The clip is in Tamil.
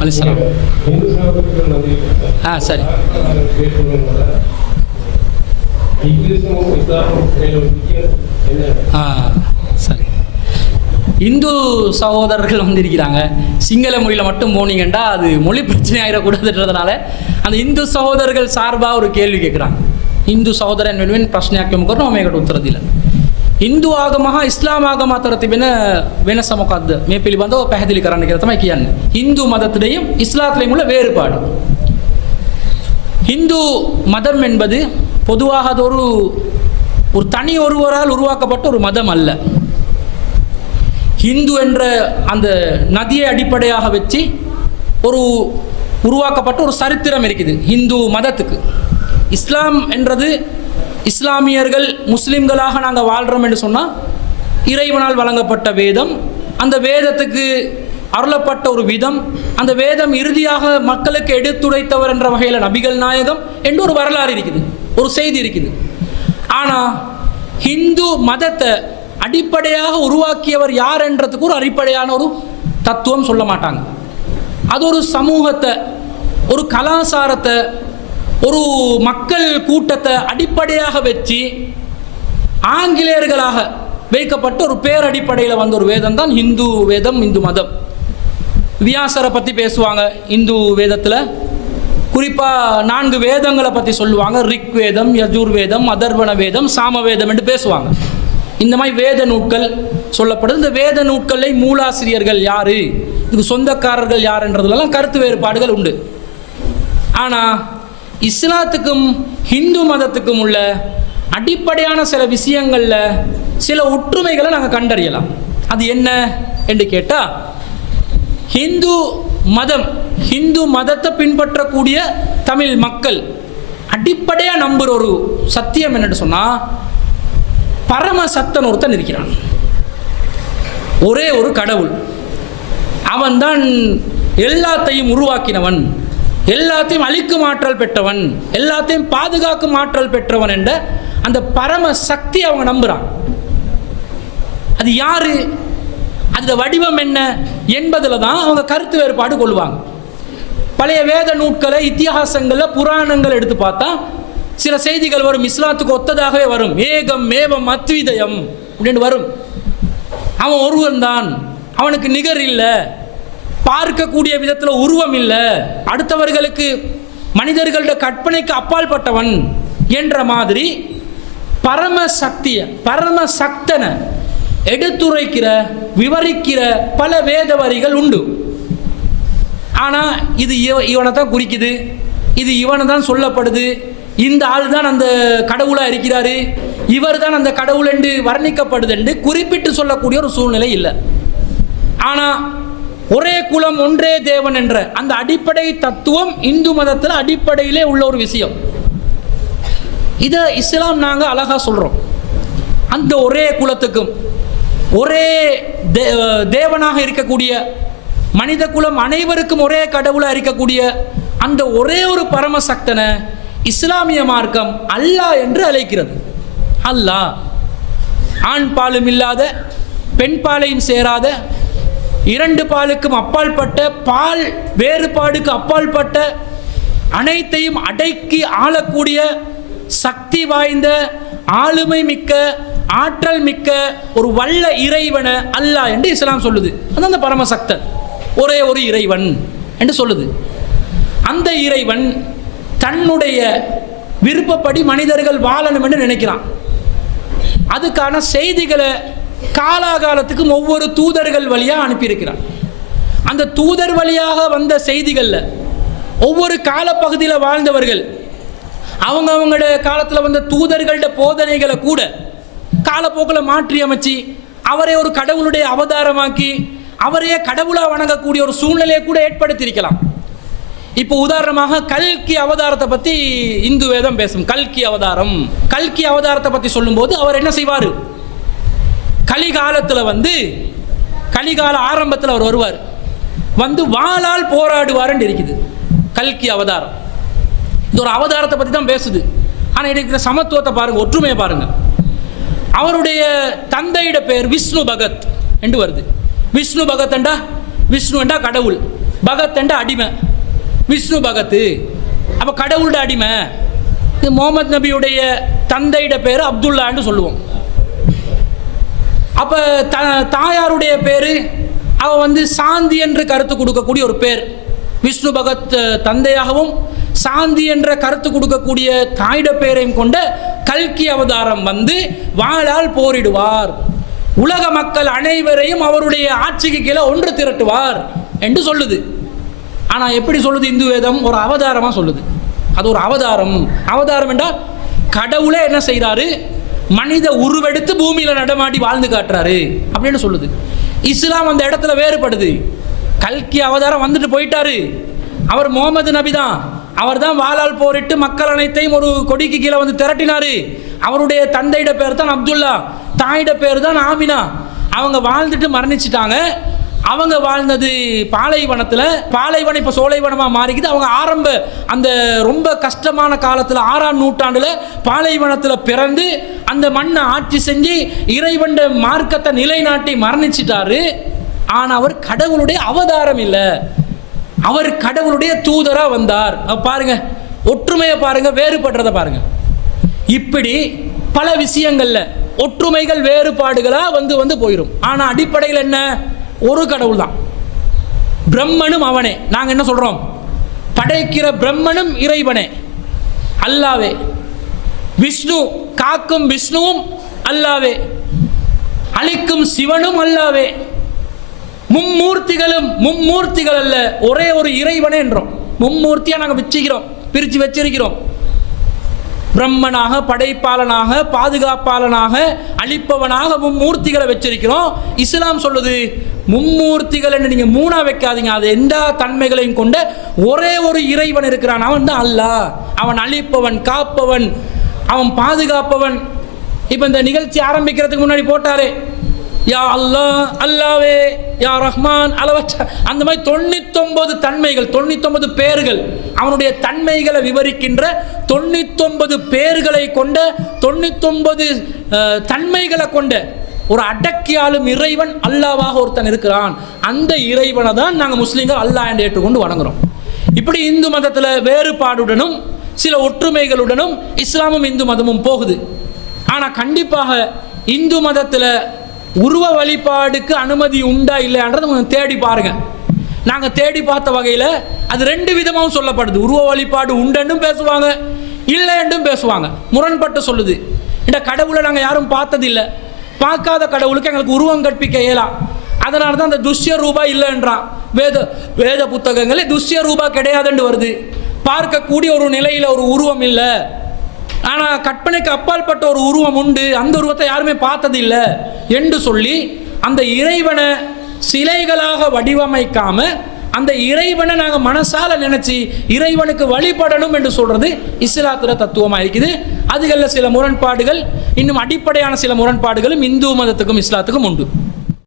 அலிஸ்லாம் ஆ சரி. ஆ சரி. இந்து சகோதரர்கள் வந்திருக்கிறாங்க. சிங்கள மொழியில் மட்டும் போனீங்கன்னா அது மொழி பிரச்சனை ஆகிடக்கூடாதுன்றதுனால அந்த இந்து சகோதரர்கள் சார்பாக ஒரு கேள்வி கேட்குறாங்க இந்து சகோதரன் வேணுவேன் பிரச்சனையாக்கம் கூட நம்ம எங்கிட்ட உத்தரதில்லை හින්දු ආගමහා ඉස්ලාම ආගම අතර තිබෙන වෙනස මොකක්ද මේ පිළිබඳව පැහැදිලි කරන්න කියලා තමයි කියන්නේ. හින්දු மதத்திலேயும் இஸ்லாத்திலேயும் உள்ள வேறுபாடு. ஹிந்து மதம் என்பது பொதுவாக அது ஒரு ஒரு தனி ஒருவரால் உருவாக்கப்பட்ட ஒரு மதம் அல்ல ஹிந்து என்ற அந்த நதியை அடிப்படையாக வச்சு ஒரு உருவாக்கப்பட்ட ஒரு சரித்திரம் இருக்குது ஹிந்து மதத்துக்கு இஸ்லாம் என்றது இஸ்லாமியர்கள் முஸ்லிம்களாக நாங்கள் வாழ்கிறோம் என்று சொன்னால் இறைவனால் வழங்கப்பட்ட வேதம் அந்த வேதத்துக்கு அருளப்பட்ட ஒரு விதம் அந்த வேதம் இறுதியாக மக்களுக்கு எடுத்துரைத்தவர் என்ற வகையில் நபிகள் நாயகம் என்று ஒரு வரலாறு இருக்குது ஒரு செய்தி இருக்குது. ஆனால் ஹிந்து மதத்தை அடிப்படையாக உருவாக்கியவர் யார் என்றதுக்கு ஒரு அடிப்படையான ஒரு தத்துவம் சொல்ல மாட்டாங்க. அது ஒரு சமூகத்தை ஒரு கலாச்சாரத்தை ஒரு மக்கள் கூட்டத்தை அடிப்படையாக வச்சு ஆங்கிலேயர்களாக வைக்கப்பட்ட ஒரு பேரடிப்படையில் வந்த ஒரு வேதம் தான் ஹிந்து வேதம் இந்து மதம். வியாசரை பற்றி பேசுவாங்க இந்து வேதத்தில். குறிப்பாக நான்கு வேதங்களை பற்றி சொல்லுவாங்க. ரிக் வேதம் யஜுர் வேதம் அதர்வண வேதம் சாம வேதம் என்று பேசுவாங்க. இந்த மாதிரி வேத நூட்கள் சொல்லப்படுது. இந்த வேத நூட்களை மூலாசிரியர்கள் யார்? இதுக்கு சொந்தக்காரர்கள் யாருன்றதுலலாம் கருத்து வேறுபாடுகள் உண்டு. ஆனால் இஸ்லாத்துக்கும் ஹிந்து மதத்துக்கும் உள்ள அடிப்படையான சில விஷயங்களில் சில ஒற்றுமைகளை நாங்கள் கண்டறியலாம். அது என்ன என்று கேட்டால் ஹிந்து மதம் ஹிந்து மதத்தை பின்பற்றக்கூடிய தமிழ் மக்கள் அடிப்படையாக நம்புகிற ஒரு சத்தியம் என்னென்னு சொன்னால் பரம சத்தன் ஒருத்தன் இருக்கிறான். ஒரே ஒரு கடவுள். அவன்தான் எல்லாத்தையும் உருவாக்கினவன். எல்லாத்தையும் அழிக்கும் ஆற்றல் பெற்றவன் எல்லாத்தையும் பாதுகாக்கும் ஆற்றல் பெற்றவன் என்ற அந்த பரம சக்தி அவங்க நம்புகிறான் அது யாரு? அந்த வடிவம் என்ன என்பதில் தான் அவங்க கருத்து வேறுபாடு கொள்வாங்க. பழைய வேத நூட்களை இத்திஹாசங்களில் புராணங்கள் எடுத்து பார்த்தா சில செய்திகள் வரும். இஸ்லாத்துக்கு ஒத்ததாகவே வரும். ஏகம் மேவம் அத்விதயம் அப்படின்னு வரும். அவன் ஒருவன் தான் அவனுக்கு நிகர் இல்லை. பார்க்கக்கூடிய விதத்தில் உருவம் இல்லை. அடுத்தவர்களுக்கு மனிதர்களோட கற்பனைக்கு அப்பால் பட்டவன் என்ற மாதிரி பரம சக்திய பரம சக்தனை எடுத்துரைக்கிற விவரிக்கிற பல வேத வரிகள் உண்டு. ஆனால் இது இவ இவனை தான் குறிக்குது. இது இவனை தான் சொல்லப்படுது. இந்த ஆள் தான் அந்த கடவுளாக இருக்கிறாரு. இவர் தான் அந்த கடவுள் என்று வர்ணிக்கப்படுது என்று குறிப்பிட்டு சொல்லக்கூடிய ஒரு சூழ்நிலை இல்லை. ஆனால் ஒரே குலம் ஒன்றே தேவன் என்ற அந்த அடிப்படை தத்துவம் இந்து மதத்தில் அடிப்படையிலே உள்ள ஒரு விஷயம். இதை இஸ்லாம் நாங்கள் அழகாக சொல்கிறோம் அந்த ஒரே குலத்துக்கும் ஒரே தே தேவனாக இருக்கக்கூடிய மனித குலம் அனைவருக்கும் ஒரே கடவுளாக இருக்கக்கூடிய அந்த ஒரே ஒரு பரமசக்தனை இஸ்லாமிய மார்க்கம் அல்லாஹ் என்று அழைக்கிறது. அல்லாஹ் ஆண் பாலும் இல்லாத பெண் பாலையும் சேராத இரண்டு பாலுக்கும் அப்பால்பட்ட பால் வேறுபாடுக்கு அப்பாற்பட்ட அனைத்தையும் அடக்கி ஆளக்கூடிய சக்தி வாய்ந்த ஆளுமை மிக்க ஆற்றல் மிக்க ஒரு வல்ல இறைவனை அல்லாஹ் என்று இஸ்லாம் சொல்லுது. அது அந்த பரமசக்தன். ஒரே ஒரு இறைவன் என்று சொல்லுது. அந்த இறைவன் தன்னுடைய விருப்பப்படி மனிதர்கள் வாழணும் என்று நினைக்கிறான். அதுக்கான செய்திகளை காலாகாலத்துக்கும் ஒவ்வொரு தூதர்கள் வழியாக அனுப்பியிருக்கிறான் அந்த தூதர் வழியாக வந்த செய்திகளில் ஒவ்வொரு காலப்பகுதியில் வாழ்ந்தவர்கள் அவங்க அவங்களோட காலத்தில் வந்த தூதர்களோட போதனைகளை கூட காலப்போக்கில் மாற்றி அமைச்சு அவரை ஒரு கடவுளுடைய அவதாரமாக்கி அவரையே கடவுளாக வணங்கக்கூடிய ஒரு சூழ்நிலையை கூட ஏற்படுத்தியிருக்கலாம். இப்போ உதாரணமாக கல்கி அவதாரத்தை பற்றி இந்து வேதம் பேசும். கல்கி அவதாரம். கல்கி அவதாரத்தை பற்றி சொல்லும்போது அவர் என்ன செய்வார்? கலிகாலத்தில் வந்து கலிகால ஆரம்பத்தில் அவர் வருவார். வந்து வாளால் போராடுவார்ன்னு இருக்குது. கல்கி அவதாரம். இது ஒரு அவதாரத்தை பற்றி தான் பேசுது. ஆனால் இருக்கிற சமத்துவத்தை பாருங்கள் ஒற்றுமையை பாருங்கள் அவருடைய தந்தையிட பேர் விஷ்ணு பகத் என்று வருது. விஷ்ணு பகத்ண்டா விஷ்ணுண்டா கடவுள். பகத்தண்டா அடிமை. விஷ்ணு பகத்து. அப்போ கடவுளோட அடிமை. இது முகமது நபியுடைய தந்தையிட பேர் அப்துல்லான்னு சொல்லுவோம். அப்போ த தாயாருடைய பேர் அவள் வந்து சாந்தி என்று கருத்து கொடுக்கக்கூடிய ஒரு பேர். விஷ்ணு பகத் தந்தையாகவும் சாந்தி என்ற கருத்து கொடுக்கக்கூடிய தாயிட பேரையும் கொண்ட கல்கி அவதாரம் வந்து வாளால் போரிடுவார். உலக மக்கள் அனைவரையும் அவருடைய ஆட்சிக்கு கீழே ஒன்று திரட்டுவார் என்று சொல்லுது. ஆனால் எப்படி சொல்லுது இந்து வேதம்? ஒரு அவதாரமாக சொல்லுது. அது ஒரு அவதாரம். அவதாரம் என்றால் கடவுளே என்ன செய்கிறாரு மனித உருவெடுத்து பூமியில் நடமாடி வாழ்ந்து காட்டுறாரு. அப்படின்னு சொல்லுது. இஸ்லாம் அந்த இடத்துல வேறுபடுது. கல்கி அவதாரம் வந்துட்டு போயிட்டாரு. அவர் முகமது நபி தான். அவர் தான் வாளால் போரிட்டு மக்கள் அனைத்தையும் ஒரு கொடிக்கு கீழே வந்து திரட்டினாரு. அவருடைய தந்தையிட பேர் தான் அப்துல்லா. தாயிட பேர் தான் ஆமினா. அவங்க வாழ்ந்துட்டு மரணிச்சிட்டாங்க. அவங்க வாழ்ந்தது பாலைவனத்தில் பாலைவனம் இப்போ சோலைவனமாக மாறிக்குது. அவங்க ஆரம்ப அந்த ரொம்ப கஷ்டமான காலத்தில் ஆறாம் நூற்றாண்டில் பாலைவனத்தில் பிறந்து அந்த மண்ணை ஆட்சி செஞ்சு இறைவண்ட மார்க்கத்தை நிலைநாட்டி மரணிச்சிட்டாரு. ஆனால் அவர் கடவுளுடைய அவதாரம் இல்லை. அவர் கடவுளுடைய தூதராக வந்தார். பாருங்க ஒற்றுமையை பாருங்க வேறுபடுறத பாருங்க. இப்படி பல விஷயங்களில் ஒற்றுமைகள் வேறுபாடுகளாக வந்து வந்து போயிடும் ஆனால் அடிப்படையில் என்ன? ஒரு கடவுள் தான் பிரம்மனும் அவனே. நாங்கள் என்ன சொல்கிறோம் படைக்கிற பிரம்மனும் இறைவனே. அல்லாவே. விஷ்ணு காக்கும் விஷ்ணுவும் அல்லாவே. அழிக்கும் சிவனும் அல்லாவே. மும்மூர்த்திகளும் மும்மூர்த்திகள் அல்ல. ஒரே ஒரு இறைவனே என்றோம். மும்மூர்த்தியாக நாங்கள் வச்சுக்கிறோம். பிரித்து வச்சிருக்கிறோம். பிரம்மனாக படைப்பாளனாக பாதுகாப்பாளனாக அழிப்பவனாக மும்மூர்த்திகளை வச்சிருக்கிறோம். இஸ்லாம் சொல்லுது மும்மூர்த்திகள் என்று நீங்கள் மூணா வைக்காதீங்க. அது எந்த தன்மைகளையும் கொண்ட ஒரே ஒரு இறைவன் இருக்கிறான். அவன் தான் அல்லாஹ். அவன் அழிப்பவன் காப்பவன் அவன் பாதுகாப்பவன். இப்போ இந்த நிகழ்ச்சி ஆரம்பிக்கிறதுக்கு முன்னாடி போட்டாரே. யா அல்லாஹ் அல்லாவே யா ரஹ்மான் அளவற்ற. அந்த மாதிரி தொண்ணூத்தொன்பது தன்மைகள் தொண்ணூத்தொன்பது பேர்கள் அவனுடைய தன்மைகளை விவரிக்கின்ற தொண்ணூத்தொன்பது பேர்களை கொண்ட தொண்ணூத்தொன்பது தன்மைகளை கொண்ட ஒரு அடக்கியாலும் இறைவன் அல்லாவாக ஒருத்தன் இருக்கிறான். அந்த இறைவனை தான் நாங்கள் முஸ்லீம்கள் அல்லாஹ் என்று ஏற்றுக்கொண்டு வணங்குறோம். இப்படி இந்து மதத்தில் வேறுபாடுடனும் சில ஒற்றுமைகளுடனும் இஸ்லாமும் இந்து மதமும் போகுது. ஆனால் கண்டிப்பாக இந்து மதத்தில் உருவ வழிபாடுக்கு அனுமதி உண்டா இல்லையான்றதை கொஞ்சம் தேடி பாருங்கள் நாங்கள் தேடி பார்த்த வகையில் அது ரெண்டு விதமாகவும் சொல்லப்படுது. உருவ வழிபாடு உண்டென்றும் பேசுவாங்க இல்லை என்றும் பேசுவாங்க. முரண்பட்டு சொல்லுது. இந்த கடவுளை நாங்கள் யாரும் பார்த்ததில்லை. பார்க்காத கடவுளுக்கு எங்களுக்கு உருவம் கற்பிக்க இயலாம் அதனால தான் அந்த துஷ்ய ரூபா இல்லைன்றான். வேத வேத புத்தகங்களே துஷ்ய ரூபா கிடையாதுன்னு வருது. பார்க்கக்கூடிய ஒரு நிலையில் ஒரு உருவம் இல்லை. ஆனால் கற்பனைக்கு அப்பாற்பட்ட ஒரு உருவம் உண்டு. அந்த உருவத்தை யாருமே பார்த்ததில்லை. என்று சொல்லி அந்த இறைவனை சிலைகளாக வடிவமைக்காமல் அந்த இறைவனை நாங்கள் மனசால நினைச்சு இறைவனுக்கு வழிபடணும் என்று சொல்றது இஸ்லாத்துல தத்துவமாக இருக்குது. அதுகளில் சில முரண்பாடுகள் இன்னும் அடிப்படையான சில முரண்பாடுகளும் இந்து மதத்துக்கும் இஸ்லாத்துக்கும் உண்டு.